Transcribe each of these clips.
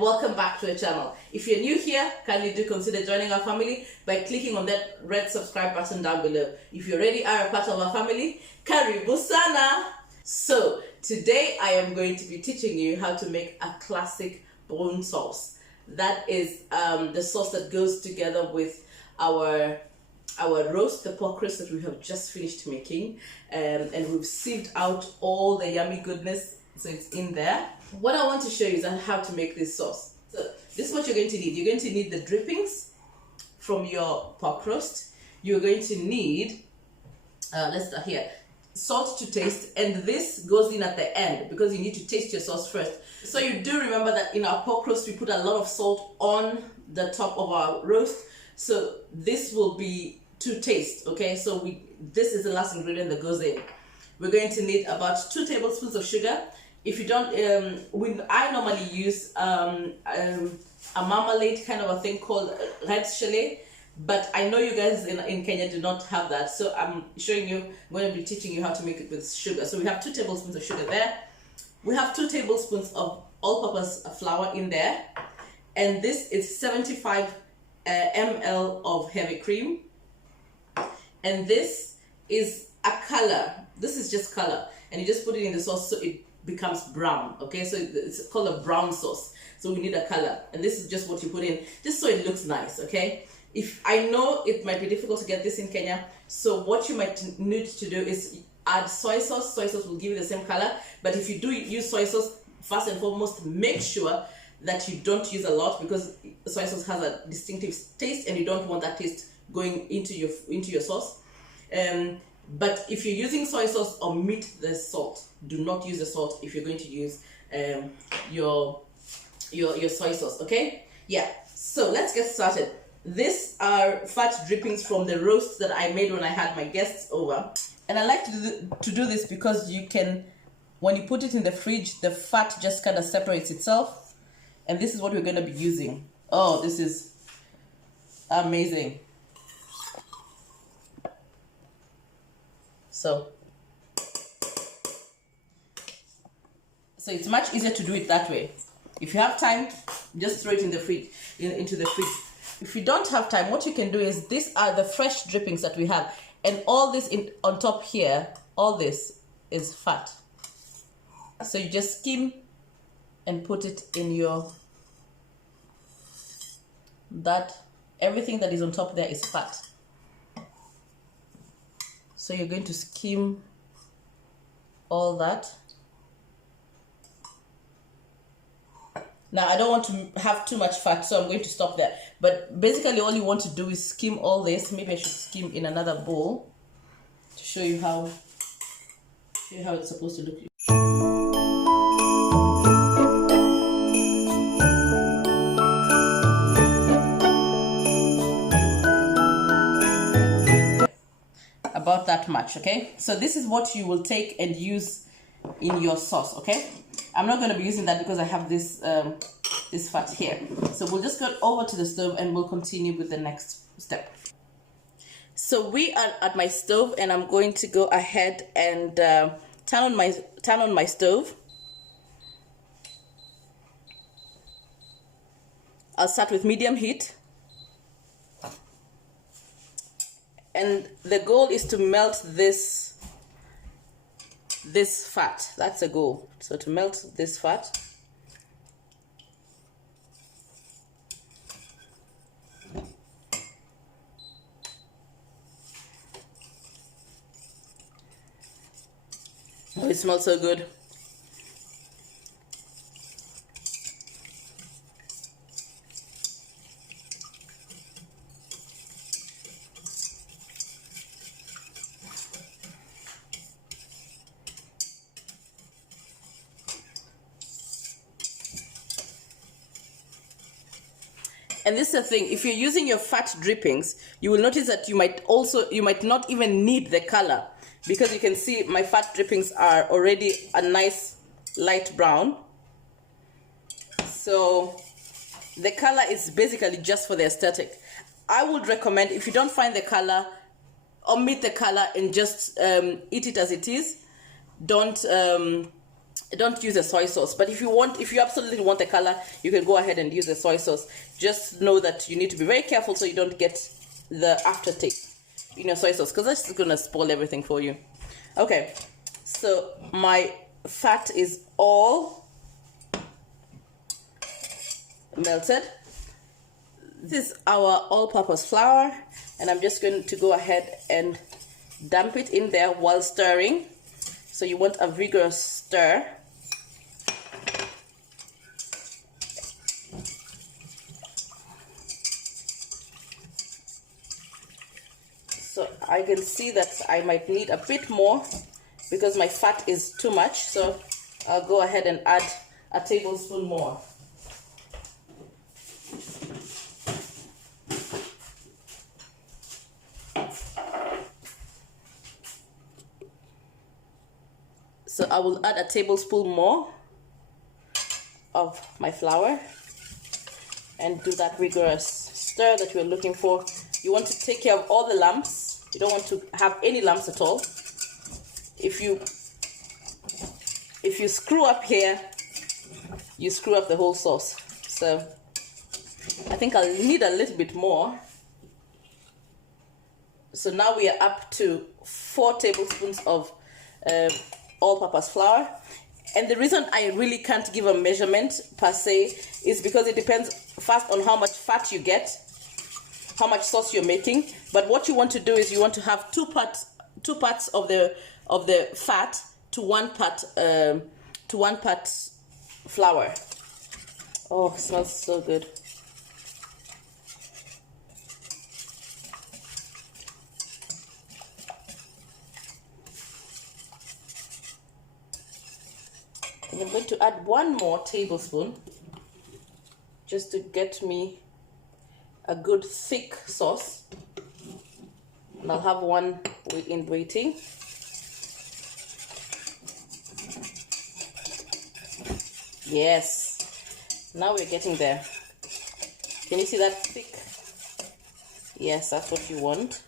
and welcome back to the channel. If you're new here, kindly do consider joining our family by clicking on that red subscribe button down below. If you already are a part of our family, karibu sana. So today I am going to be teaching you how to make a classic brown sauce. That is the sauce that goes together with our roast, the pork roast that we have just finished making, and we've sieved out all the yummy goodness, so it's in there. What I want to show you is how to make this sauce. So this is what you're going to need. You're going to need the drippings from your pork roast. You're going to need, let's start here, salt to taste, and this goes in at the end because you need to taste your sauce first. So you do remember that in our pork roast we put a lot of salt on the top of our roast, so this will be to taste, okay? So this is the last ingredient that goes in. We're going to need about 2 tablespoons of sugar. If you don't, I normally use a marmalade kind of a thing called red chalet, but I know you guys in Kenya do not have that, so I'm going to be teaching you how to make it with sugar. So we have 2 tablespoons of sugar there. We have 2 tablespoons of all-purpose flour in there, and this is 75 ml of heavy cream. And this is a color. This is just color, and you just put it in the sauce so it becomes brown, okay? So it's called a brown sauce, so we need a color, and this is just what you put in just so it looks nice, okay? If I know it might be difficult to get this in Kenya, so what you might need to do is add soy sauce. Soy sauce will give you the same color, but if you do use soy sauce, first and foremost, make sure that you don't use a lot, because soy sauce has a distinctive taste and you don't want that taste going into your sauce. But if you're using soy sauce, omit the salt. Do not use the salt if you're going to use your soy sauce, okay? Yeah, so let's get started. These are fat drippings from the roast that I made when I had my guests over. And I like to do this because you can, when you put it in the fridge, the fat just kind of separates itself. And this is what we're going to be using. Oh, this is amazing. So it's much easier to do it that way. If you have time, just throw it in the fridge, into the fridge. If you don't have time, what you can do is, these are the fresh drippings that we have, and all this on top here, all this is fat. So you just skim and put it in everything that is on top there is fat. So you're going to skim all that. Now I don't want to have too much fat, so I'm going to stop there. But basically all you want to do is skim all this. Maybe I should skim in another bowl to show you how it's supposed to look. About that much, okay? So this is what you will take and use in your sauce, okay? I'm not going to be using that because I have this this fat here. So we'll just go over to the stove and we'll continue with the next step. So we are at my stove, and I'm going to go ahead and turn on my stove. I'll start with medium heat. And the goal is to melt this fat. That's the goal. So to melt this fat. Oh, it smells so good. And this is the thing, if you're using your fat drippings, you will notice that you might not even need the color, because you can see my fat drippings are already a nice light brown. So the color is basically just for the aesthetic. I would recommend, if you don't find the color, omit the color and just eat it as it is. Don't don't use a soy sauce. But if you absolutely want the color, you can go ahead and use the soy sauce. Just know that you need to be very careful so you don't get the aftertaste in your soy sauce, because that's just gonna spoil everything for you. Okay, so my fat is all melted. This is our all-purpose flour, and I'm just going to go ahead and dump it in there while stirring. So you want a vigorous stir. So I can see that I might need a bit more because my fat is too much. So I'll go ahead and add a tablespoon more. So I will add a tablespoon more of my flour and do that rigorous stir that we're looking for. You want to take care of all the lumps. You don't want to have any lumps at all. If you screw up here, you screw up the whole sauce. So I think I'll need a little bit more. So now we are up to 4 tablespoons of all-purpose flour. And the reason I really can't give a measurement per se is because it depends first on how much fat you get, how much sauce you're making. But what you want to do is you want to have two parts of the fat to one part flour. Oh, it smells so good. And I'm going to add 1 more tablespoon just to get me a good thick sauce. And I'll have one in waiting. Yes, now we're getting there. Can you see that thick? Yes, that's what you want.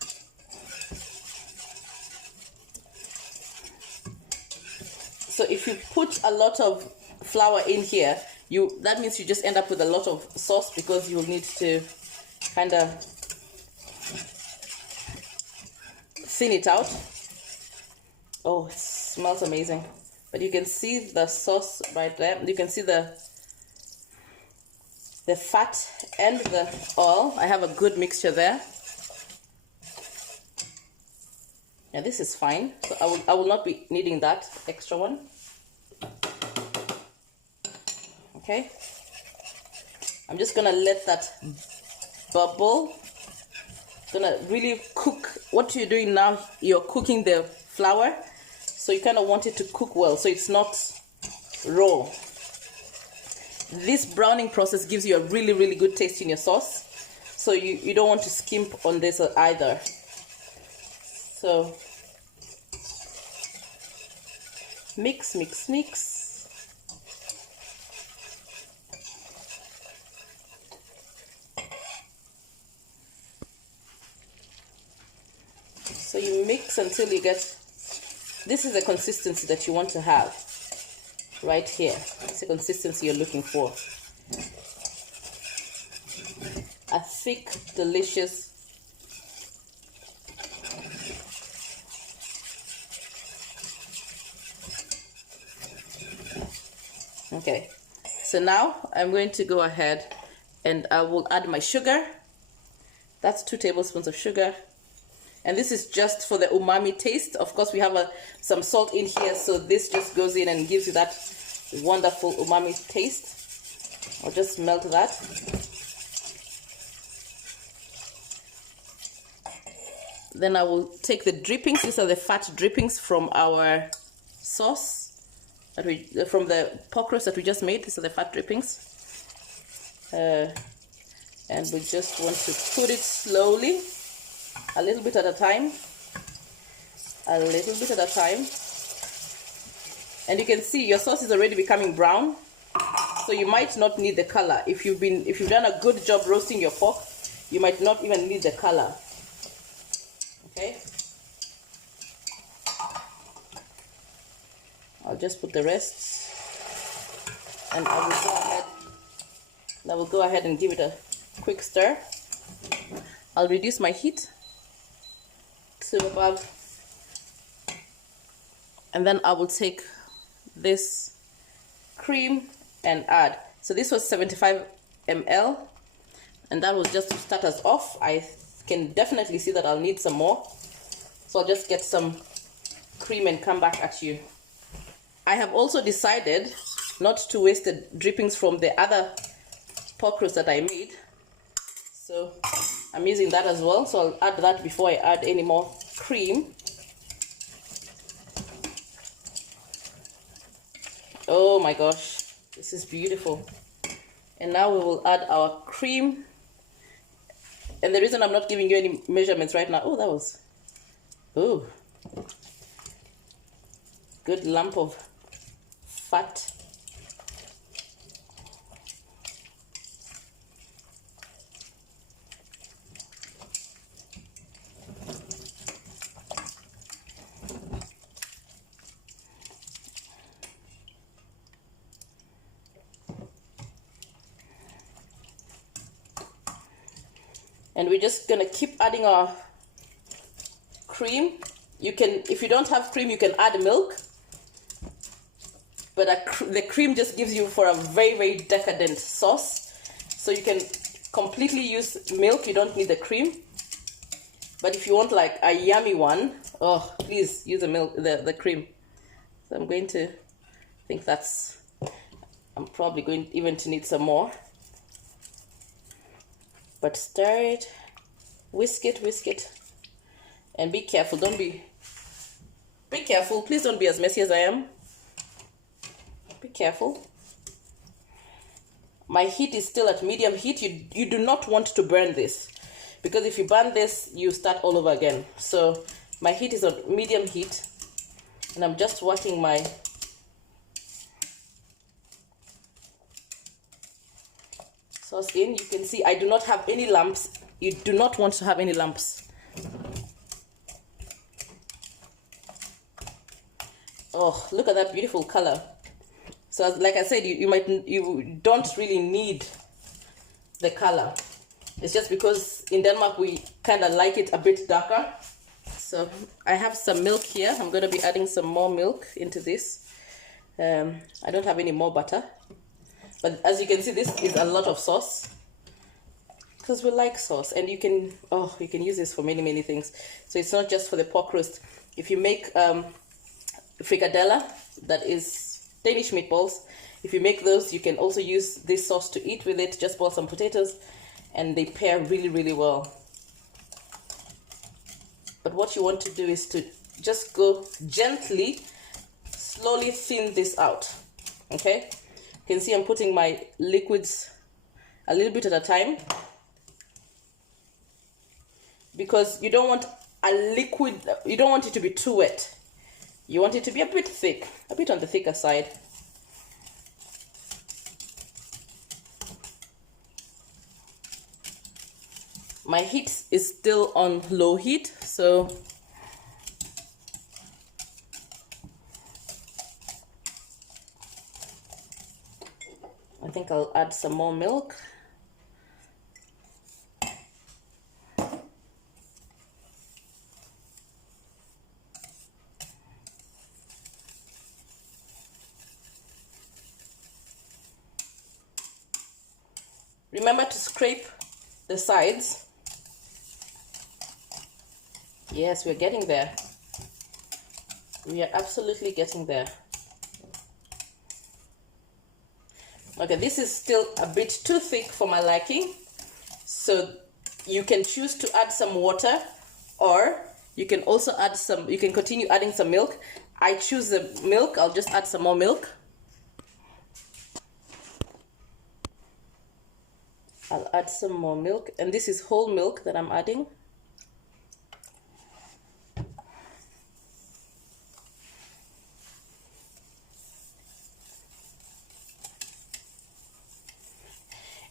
So if you put a lot of flour in here, that means you just end up with a lot of sauce, because you will need to kind of thin it out. Oh, it smells amazing. But you can see the sauce right there. You can see the fat and the oil. I have a good mixture there. Yeah, this is fine. So I will not be needing that extra one. Okay. I'm just gonna let that bubble. Gonna really cook. What you're doing now, you're cooking the flour. So you kind of want it to cook well, so it's not raw. This browning process gives you a really, really good taste in your sauce. So you don't want to skimp on this either. So mix, mix, mix. So you mix until you get, this is the consistency that you want to have right here. It's the consistency you're looking for. A thick, delicious, okay. So now I'm going to go ahead and I will add my sugar. That's 2 tablespoons of sugar. And this is just for the umami taste. Of course, we have some salt in here, so this just goes in and gives you that wonderful umami taste. I'll just melt that. Then I will take the drippings. These are the fat drippings from our sauce, from the pork roast that we just made. These are the fat drippings. And we just want to put it slowly, a little bit at a time, a little bit at a time. And you can see your sauce is already becoming brown, so you might not need the color. If you've done a good job roasting your pork, you might not even need the color. Okay, I'll just put the rest, and I will go ahead and give it a quick stir. I'll reduce my heat to above, and then I will take this cream and add. So this was 75 ml, and that was just to start us off. I can definitely see that I'll need some more, so I'll just get some cream and come back at you. I have also decided not to waste the drippings from the other pork roast that I made, so I'm using that as well. So I'll add that before I add any more cream. Oh my gosh, this is beautiful. And now we will add our cream. And the reason I'm not giving you any measurements right now, oh, good lump of fat. And we're just gonna keep adding our cream. You can, if you don't have cream, you can add milk, but the cream just gives you for a very, very decadent sauce. So you can completely use milk, you don't need the cream. But if you want like a yummy one, oh, please use the cream. So I'm going to I'm probably going even to need some more. But stir it, whisk it, and be careful. Be careful. Please don't be as messy as I am. Be careful. My heat is still at medium heat. You do not want to burn this, because if you burn this, you start all over again. So my heat is on medium heat, and I'm just working my sauce in. You can see I do not have any lumps. You do not want to have any lumps. Oh, look at that beautiful color. So like I said, you don't really need the color. It's just because in Denmark we kind of like it a bit darker. So I have some milk here. I'm going to be adding some more milk into this. I don't have any more butter. But as you can see, this is a lot of sauce, because we like sauce, and you can use this for many things. So it's not just for the pork roast. If you make frikadella, that is Danish meatballs, if you make those, you can also use this sauce to eat with it. Just boil some potatoes, and they pair really well. But what you want to do is to just go gently, slowly thin this out. Okay. You can see I'm putting my liquids a little bit at a time, because you don't want you don't want it to be too wet. You want it to be a bit thick, a bit on the thicker side. My heat is still on low heat, so I think I'll add some more milk. Remember to scrape the sides. Yes, we're getting there. We are absolutely getting there. Okay, this is still a bit too thick for my liking, so you can choose to add some water, or you can also add you can continue adding some milk. I choose the milk. I'll just add some more milk. I'll add some more milk, and this is whole milk that I'm adding.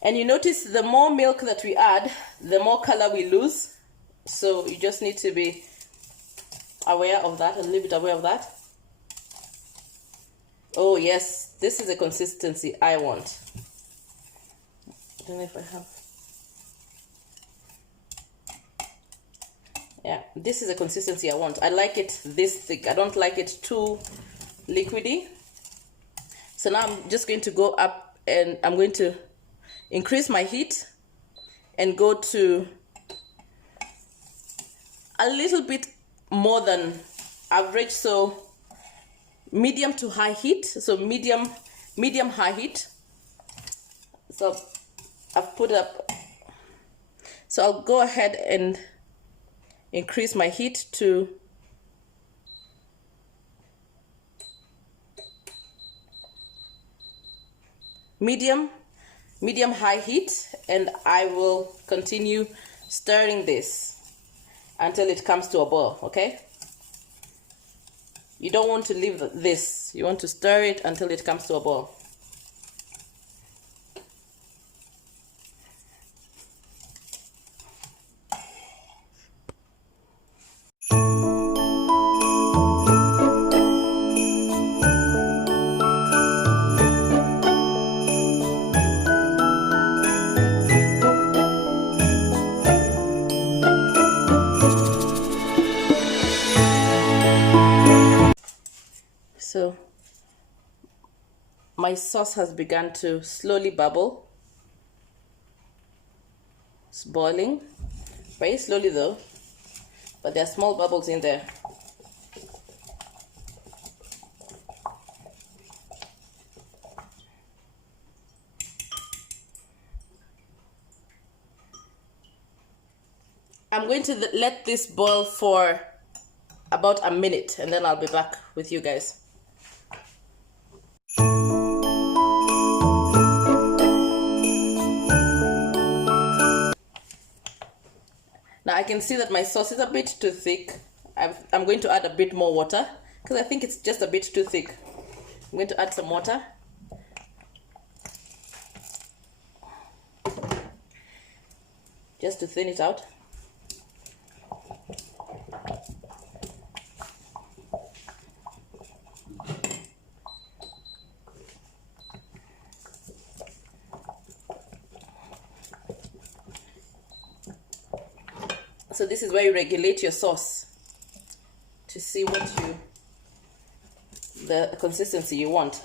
And you notice the more milk that we add, the more color we lose. So you just need to be aware of that, a little bit aware of that. Oh yes, this is the consistency I want. I don't know if I have. Yeah, this is the consistency I want. I like it this thick. I don't like it too liquidy. So now I'm just going to go up and I'm going to increase my heat and go to a little bit more than average, so medium to high heat. So medium high heat. So I've put up, so I'll go ahead and increase my heat to medium high heat, and I will continue stirring this until it comes to a boil. Okay, you don't want to leave this, you want to stir it until it comes to a boil. So my sauce has begun to slowly bubble. It's boiling very slowly though, but there are small bubbles in there. I'm going to let this boil for about a minute and then I'll be back with you guys. Now I can see that my sauce is a bit too thick. I'm going to add a bit more water because I think it's just a bit too thick. I'm going to add some water. Just to thin it out. So this is where you regulate your sauce to see the consistency you want.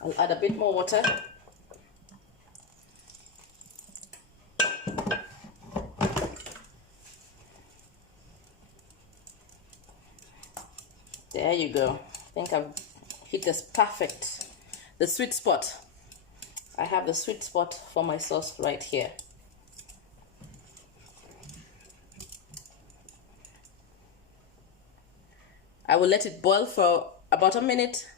I'll add a bit more water. There you go. I think I've hit this perfect, the sweet spot. I have the sweet spot for my sauce right here. I will let it boil for about a minute.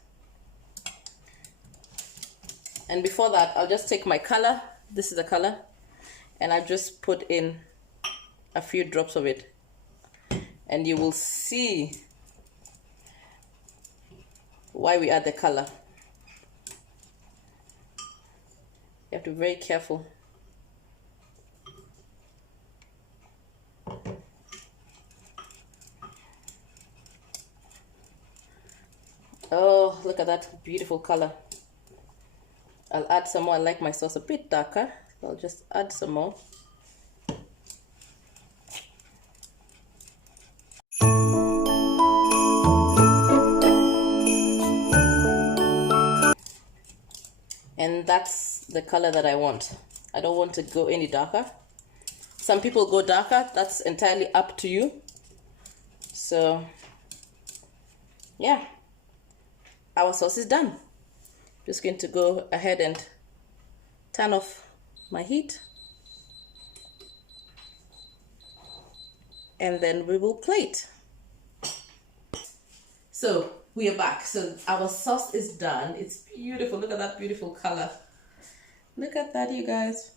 And before that, I'll just take my color. This is the color. And I just put in a few drops of it. And you will see why we add the color. You have to be very careful. Oh, look at that beautiful color. I'll add some more. I like my sauce a bit darker, so I'll just add some more. And that's the color that I want. I don't want to go any darker. Some people go darker. That's entirely up to you. So yeah, our sauce is done. Just going to go ahead and turn off my heat. And then we will plate. So we are back. So our sauce is done. It's beautiful. Look at that beautiful color. Look at that, you guys.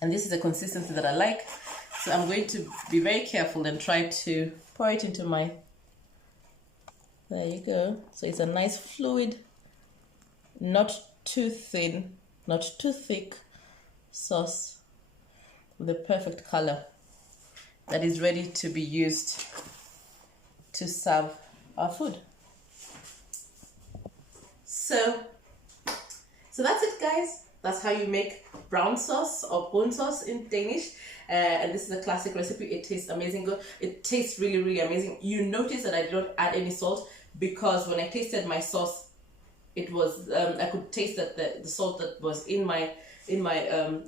And this is the consistency that I like. So I'm going to be very careful and try to pour it into my, there you go. So it's a nice fluid, not too thin, not too thick sauce. the perfect color that is ready to be used to serve our food. So that's it, guys. That's how you make brown sauce or brown sauce in Danish. And this is a classic recipe. It tastes amazing. It tastes really, really amazing. You notice that I did not add any salt, because when I tasted my sauce, it was I could taste that the salt that was in my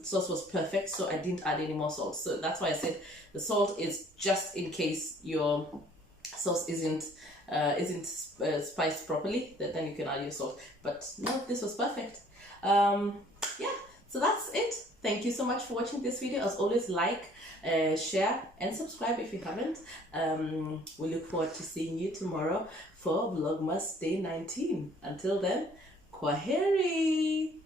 sauce was perfect, so I didn't add any more salt. So that's why I said the salt is just in case your sauce isn't spiced properly, then you can add your salt. But no, this was perfect. Yeah, so that's it. Thank you so much for watching this video. As always, like, share and subscribe if you haven't. We look forward to seeing you tomorrow for Vlogmas Day 19. Until then, kwaheri.